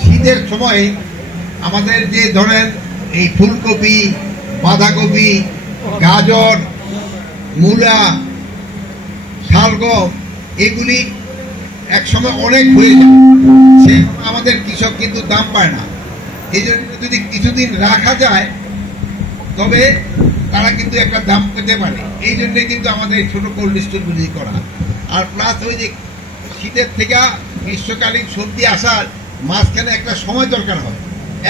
শীতের সময় আমাদের যে ধরেন এই ফুলকপি, বাঁধাকপি, গাজর, মূলা, শালগম এগুলি একসময় অনেক হয়ে যায়, সে আমাদের কৃষক কিন্তু দাম পায় না। এই জন্য যদি কিছুদিন রাখা যায় তবে তারা কিন্তু একটা দাম পেতে পারে। এই জন্যে কিন্তু আমাদের ছোট কোল্ড স্টোরগুলি করা। আর প্লাস ওই যে শীতের থেকে গ্রীষ্মকালীন সবজি আসার মাঝখানে একটা সময় দরকার হয়,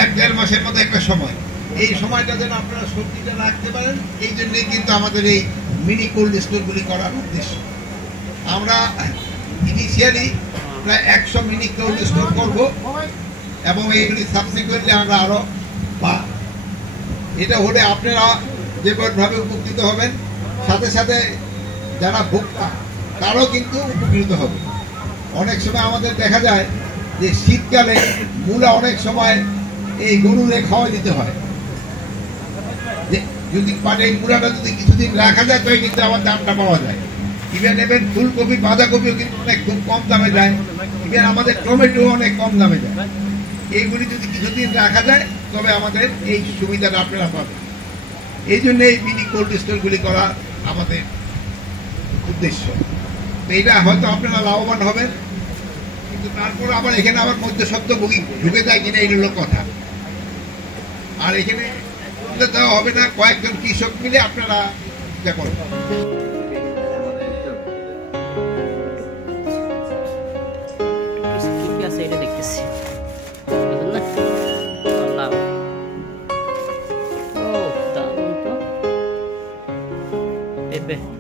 1-1.5 মাসের মতো একটা সময়। এই সময়টা যেন আপনারা সবজিটা রাখতে পারেন, এই জন্যই কিন্তু আমাদের এই মিনি কোল্ড স্টোরগুলি করার উদ্দেশ্য। আমরা ইনিশিয়ালি প্রায় 100 মিনি কোল্ড স্টোর করবো এবং এইগুলি সাবসিকুয়েন্টলি আমরা আরো এটা হলে আপনারা যেভাবে উপকৃত হবেন, সাথে সাথে যারা ভোক্তা তারাও কিন্তু উপকৃত হবে। অনেক সময় আমাদের দেখা যায় যে শীতকালে মূলা অনেক সময় এই গরুরে খাওয়া দিতে হয়, যদি পারে এই মূলাটা যদি কিছুদিন রাখা যায় তবে কিন্তু আমার দামটা পাওয়া যায়। ইভেন ফুলকপি, বাঁধাকপিও কিন্তু অনেক খুব কম দামে যায়, ইভেন আমাদের টমেটো অনেক কম দামে যায়। এইগুলি যদি কিছুদিন রাখা যায় তবে আমাদের এই সুবিধাটা আপনারা পাবেন। এই জন্য এই মিনি কোল্ড স্টোরগুলি করা আমাদের উদ্দেশ্য। এইটা হয়তো আপনারা লাভবান হবেন, কিন্তু তারপর আবার এখানে আবার মধ্যস্বত্বভোগী ঢুকে যায় কিনা এই হলো কথা। আর এখানে দেওয়া হবে না, কয়েকজন কৃষক মিলে আপনারা এটা করবেন। Bebe.